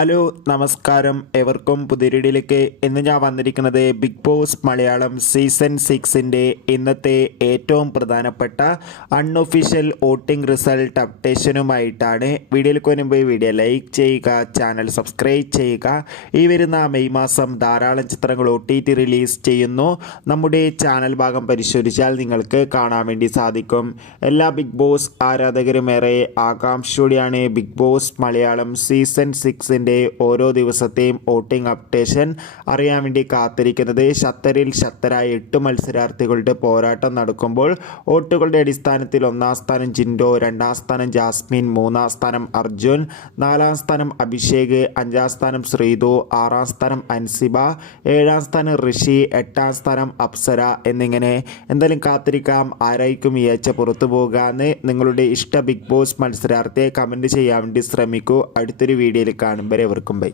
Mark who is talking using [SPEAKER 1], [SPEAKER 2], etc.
[SPEAKER 1] Hello നമസ്കാരം. എവർക്കും പുതിരിടിലേക്ക് ഇന്ന് ഞാൻ വന്നിരിക്കുന്നത് ബിഗ് ബോസ് മലയാളം സീസൺ സിക്സിന്റെ ഇന്നത്തെ ഏറ്റവും പ്രധാനപ്പെട്ട അൺഒഫീഷ്യൽ വോട്ടിംഗ് റിസൾട്ട് അപ്ഡേഷനുമായിട്ടാണ്. വീഡിയോയിലേക്ക് പോയി വീഡിയോ ലൈക്ക് ചെയ്യുക ചാനൽ സബ്സ്ക്രൈബ് ചെയ്യുക. ഈ വരുന്ന മെയ് മാസം ധാരാളം ചിത്രങ്ങൾ ഒ ടി ടി റിലീസ് ചെയ്യുന്നു. നമ്മുടെ ചാനൽ ഭാഗം പരിശോധിച്ചാൽ നിങ്ങൾക്ക് കാണാൻ വേണ്ടി സാധിക്കും. എല്ലാ ബിഗ് ബോസ് ആരാധകരും ഏറെ ആകാംക്ഷയോടെയാണ് ബിഗ് ബോസ് മലയാളം സീസൺ സിക്സിന്റെ ഓരോ ദിവസത്തെയും വോട്ടിംഗ് അപ്ഡേഷൻ അറിയാൻ വേണ്ടി കാത്തിരിക്കുന്നത് ഷത്തറിൽ ശക്തരായ എട്ട് മത്സരാർത്ഥികളുടെ പോരാട്ടം നടക്കുമ്പോൾ വോട്ടുകളുടെ അടിസ്ഥാനത്തിൽ ഒന്നാം സ്ഥാനം ജിൻഡോ രണ്ടാം സ്ഥാനം ജാസ്മിൻ മൂന്നാം സ്ഥാനം അർജുൻ നാലാം സ്ഥാനം അഭിഷേക് അഞ്ചാം സ്ഥാനം ശ്രീതു ആറാം സ്ഥാനം അൻസിബ ഏഴാം സ്ഥാനം ഋഷി എട്ടാം സ്ഥാനം അപ്സര എന്നിങ്ങനെ എന്തായാലും കാത്തിരിക്കാം ആരായിരിക്കും ഈ ആഴ്ച പുറത്തു പോകുക എന്ന് നിങ്ങളുടെ ഇഷ്ട ബിഗ് ബോസ് മത്സരാർത്ഥിയെ കമന്റ് ചെയ്യാൻ വേണ്ടി ശ്രമിക്കൂ. അടുത്തൊരു വീഡിയോയിൽ കാണും. വരെ അവർക്കും ബൈ